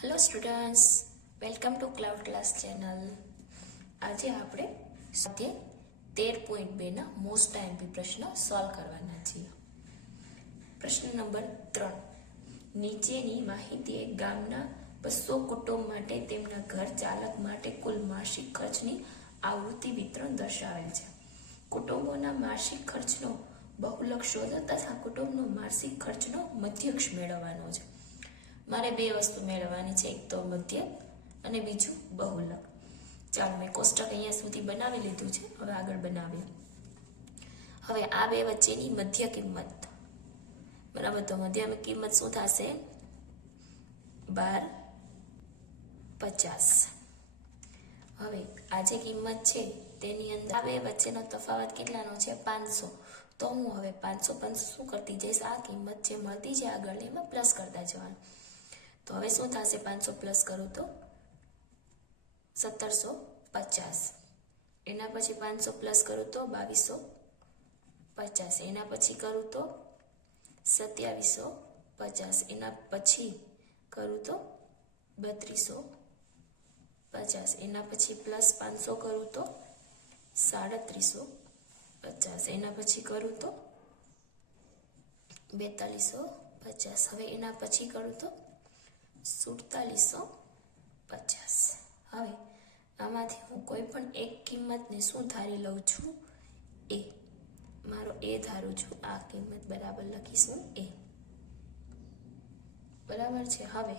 Hello students, welcome to cloud class channel. આજે આપણે સ્વાધ્યાય 13.2 મોસ્ટ આઈએમપી પ્રશ્ન સોલ્વ કરવાના છીએ. પ્રશ્ન નંબર 3. નીચેની માહિતી ગામના 200 કુટુંબ માટે તેમના ઘર ચાલક માટે કુલ માસિક ખર્ચની આવૃત્તિ વિતરણ દર્શાવેલ છે. કુટુંબોના માસિક ખર્ચનો બહુલક શોધો તથા કુટુંબનો માસિક ખર્ચનો મધ્યક મેળવવાનો છે. મારે બે વસ્તુ મેળવવાની છે, એક તો મધ્યક અને બીજું બહુલક. ચાલો, મેં કોષ્ટક અહીંયા સુધી બનાવી લીધું છે, હવે આગળ બનાવીએ. હવે આ બે વચ્ચેની મધ્ય કિંમત, બરાબર, તો મધ્ય કિંમત શું થશે? 12.50. હવે આ જે કિંમત છે તેની અંદર આ બે વચ્ચેનો તફાવત કેટલાનો છે? 500. તો હું હવે 500 શું કરતી જઈશ? આ કિંમત જે મળતી છે આગળની એમાં પ્લસ કરતા જવાનું. તો હવે શું થશે? 500 પ્લસ કરું તો 1750. એના પછી 500 પ્લસ કરું તો 2250. એના પછી કરું તો 2750. એના પછી કરું તો 3250. એના પછી પ્લસ 500 કરું તો 3750. એના પછી કરું તો 4250. હવે એના પછી કરું તો 4750. હવે આમાંથી હું કોઈ પણ એક કિંમતને શું ધારી લઉં છું? એ. મારો એ ધારું છું. આ કિંમત બરાબર લખીશું એ. બરાબર છે. હવે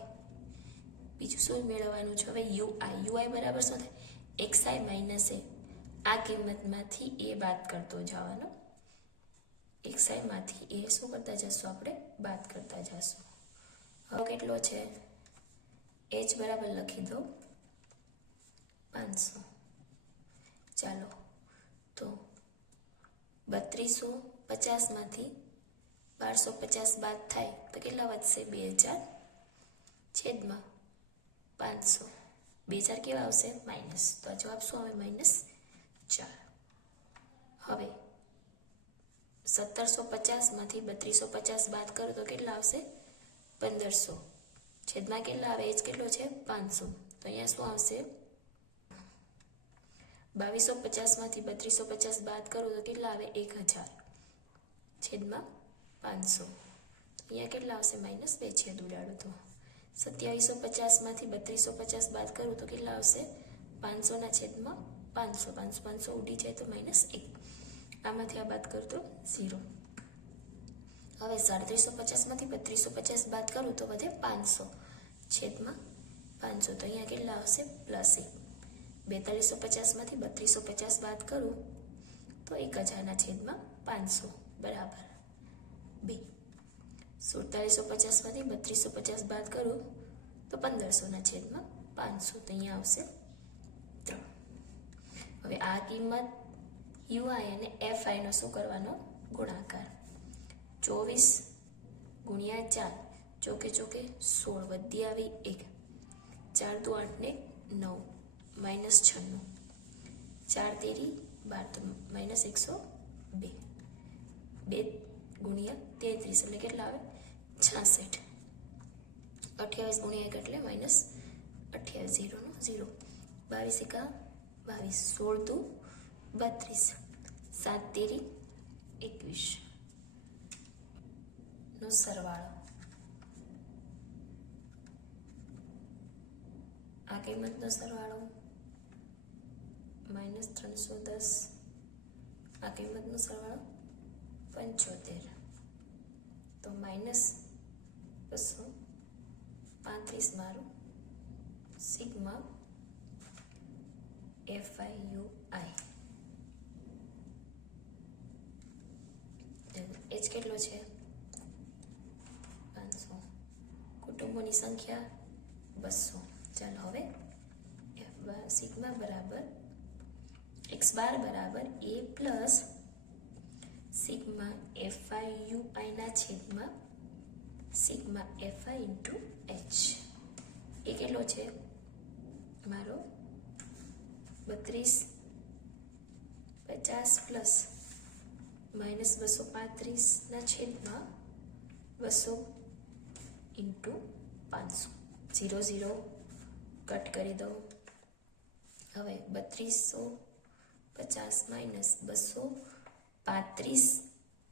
બીજું શું મેળવવાનું છે? હવે યુઆઈ બરાબર શું થાય? એક્સઆઈ માઇનસ એ. આ કિંમતમાંથી એ બાદ કરતો જવાનો. એક્સઆઈ માંથી એ શું કરતા જશું? આપણે બાદ કરતા જશું. હવે કેટલો છે? h બરાબર લખી દો 500. ચાલો, તો 3250 માંથી 1250 બાદ થાય તો કેટલા વધશે? 2000 છેદમાં 500. 2000 કેવા આવશે? માઇનસ. તો આ જવાબ શું આવે? -4. હવે 1750 માંથી 3250 બાદ કરો તો કેટલા આવશે? 1500. છેદમાં કેટલા આવે? એજ કેટલો છે? 500. તો અહીંયા શું આવશે? 2250 માંથી 3250 બાદ કરું તો કેટલા આવે? 1000 છેદમાં 500. અહીંયા કેટલા આવશે? -2. છેદ ઉડાડો તો 2750 માંથી 3250 બાદ કરું તો કેટલા આવશે? 500 ના છેદમાં 500. 500 ઉડી જાય તો -1. આમાંથી આ બાદ કરતો 0. હવે 3750 માંથી 3250 બાદ કરું તો વધે 500 છેદમાં 500. તો અહીંયા કેટલા આવશે? +1. 4250 માંથી 3250 બાદ કરું તો 1000 ના છેદમાં 500 બરાબર 2. 4750 માંથી 3250 બાદ કરું તો 1500 ના છેદમાં 500. તો અહીંયા આવશે 3. હવે આ કિંમત યુઆઈ અને એફઆઈ નો શું કરવાનો? ગુણાકાર. 24 ગુણ્યા 4, ચોકે ચોકે 16, વધી આવી 1. 4 દુ 8 ને 9, -96. 4 તેરી 12 તો -102. 2 ગુણ્યા 33 એટલે કેટલા આવે? 66. 28 ગુણ્યા 1 એટલે -28. 0 નો 0. 22 એકા 22. 16 દુ 32. 7 તેરી 21 નો સરવાળો. આ કિંમતનો સરવાળો -310. આ કિંમતનો સરવાળો 75. તો -235 મારું સિગ્મા FIUI. એચ કેટલો છે? 500. કુટુંબોની સંખ્યા 200. ચાલો, હવે સિગ્મા બરાબર x બાર બરાબર a પ્લસ સિગ્મા FIUI ના છેદમાં સિગ્મા FI ઇન્ટુ h. એ કેટલો છે મારો? 3250 પ્લસ -235 ના છેદમાં 200 ઇન્ટુ 500. 0 0 કટ કરી દો. હવે 3250 માઇનસ 235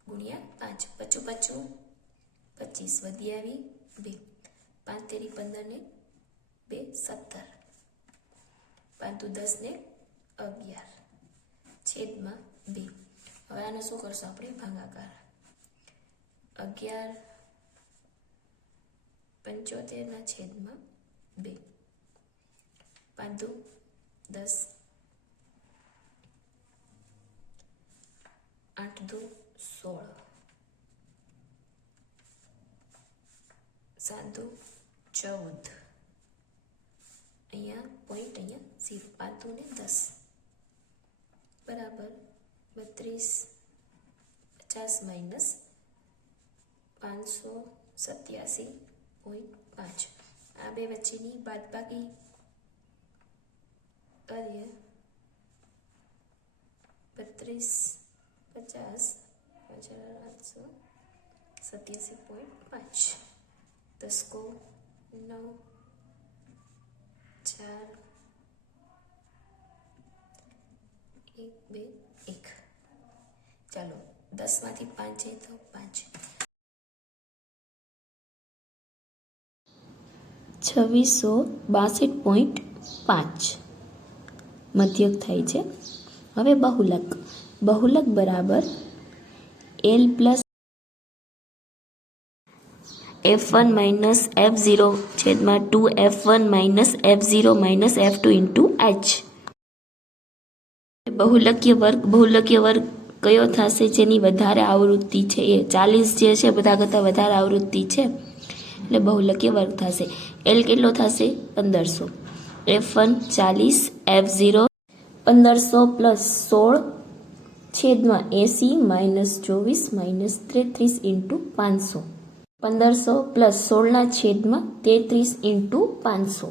ગુણ્યા 5, પચું 25 વધી આવી 2, 5 તેરી 15 ને 2 17, 5 દુ 10 ને 11 છેદમાં 2. હવે આને શું કરશું આપણે? ભાગાકાર. 11 75 ના છેદમાં 2, 5 દુ 10, 8 દુ 16, 7 દુ 14, અહીંયા પોઈન્ટ, અહીંયા 0, 5 દુ ને 10 બરાબર 3250 માઇનસ 587.5. આ બે વચ્ચેની બાદબાકી કરીએ. 3250 887.5, 10 को 9 4 1 2 1. ચાલો 10 માંથી 5 છે તો 5. 2662.5 મધ્યક થાય છે. હવે બહુલક બરાબર L plus F1 minus F0 છેદમાં 2F1 minus F0 minus F2 into H. બહુલકીય વર્ગ કયો થશે? જેની વધારે આવૃત્તિ છે એ 40 જે છે બધા કરતાં વધારે આવૃત્તિ છે એટલે બહુલકીય વર્ગ થશે. L કેટલો થશે? 1500. F1 40, F0 1500 પ્લસ 16 છેદમાં 80 માઇનસ 24 માઇનસ 33 ઇન્ટુ 500. 1500 પ્લસ 16 ના છેદમાં 33 ઇન્ટુ 500.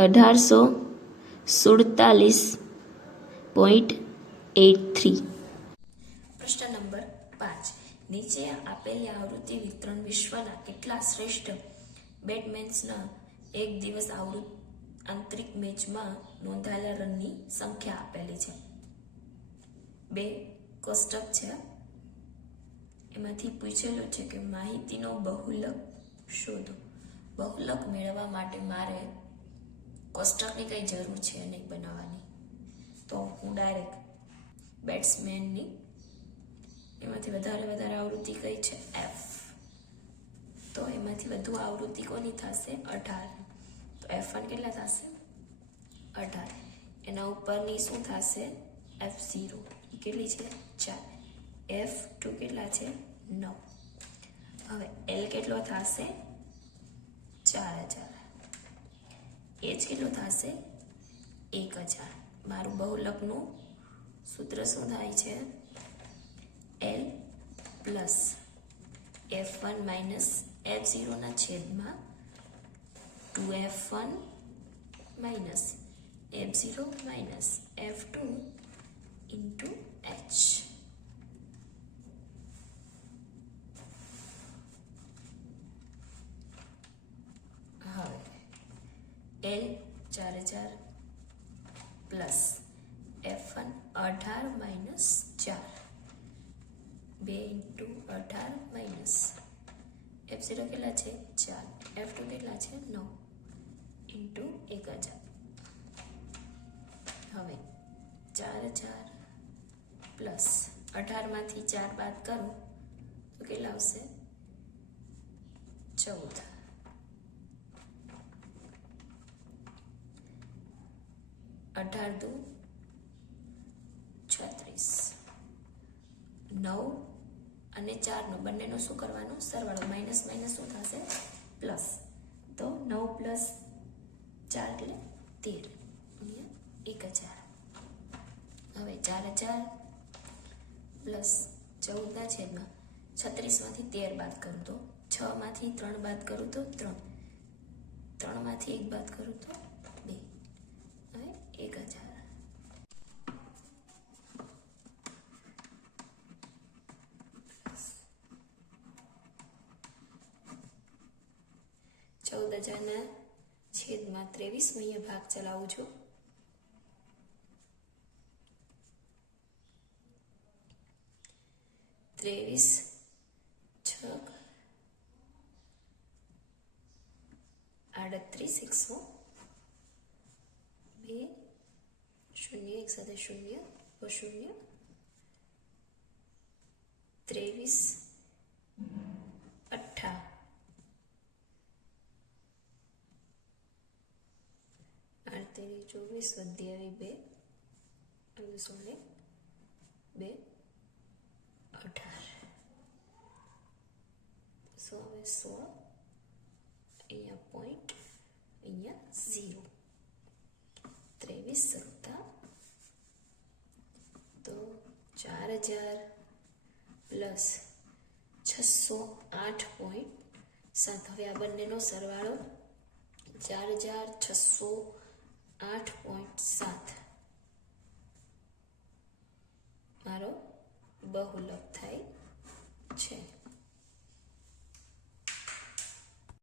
$1847.83. પ્રશ્ન નંબર 5. નીચે આપેલી આવૃત્તિ વિતરણ વિશ્વના કેટલા શ્રેષ્ઠ બેટમેન્સના એક દિવસ આંતરિક મેચમાં નોંધાયેલા રનની સંખ્યા આપેલી છે. 2 કોષ્ટક છે, એમાંથી પૂછેલું છે કે માહિતીનો બહુલક શોધો. બહુલક મેળવવા માટે મારે કોષ્ટકની કઈ જરૂર છે નહીં બનાવવાની, તો હું ડાયરેક્ટ બેટ્સમેનની એમાંથી વધારે આવૃત્તિ કઈ છે? F. તો એમાંથી વધુ આવૃત્તિ કોની થશે? 18. તો F1 કેટલા થશે? 18. એના ઉપરની શું થશે? F0 કેટલી છે? 4. F2 કેટલા છે? 9. હવે L કેટલો થશે? 4000. H કેટલો થશે? 1000. મારું બહુલકનું સૂત્ર શું થાય છે? L plus F1 minus F0 ના છેદમાં 2F1 minus F0 minus F2 into H. હવે L 4000 plus F1 18 minus 4, 2 into 18 minus F0 કેટલા છે? 4. F2 કેટલા છે? 9 ઇન્ટુ 1000. હવે 4000 પ્લસ 18માંથી 4 બાદ કરો તો કેટલા આવશે? 14. 18 દુ 36. 9 અને 4 નો બંનેનો શું કરવાનો? સરવાળો. માઇનસ માઇનસ શું થશે? પ્લસ. તો 9 પ્લસ 4 એટલે 13 ગુણ્યા 1000. હવે 4000 પ્લસ 14 ના છેદમાં 36 માંથી 13 બાદ કરું તો 6 માંથી 3 બાદ કરું તો 3, 3 માંથી 1 બાદ કરું તો 2. હવે 1000. 16,000 છેદમાં 23 હું અહીંયા ભાગ ચલાવું છું. 23 છગ 38 102 શૂન્ય એક સાથે શૂન્ય 23 18 24 વધી આવી 2 સોને 2 18 સો હવે 16 અહીંયા પોઈન્ટ અહીંયા 0 23 સત્તા તો 4000 પ્લસ 608.7 હવે આ બંનેનો સરવાળો 4608.7 મારો બહુલક થાય છે.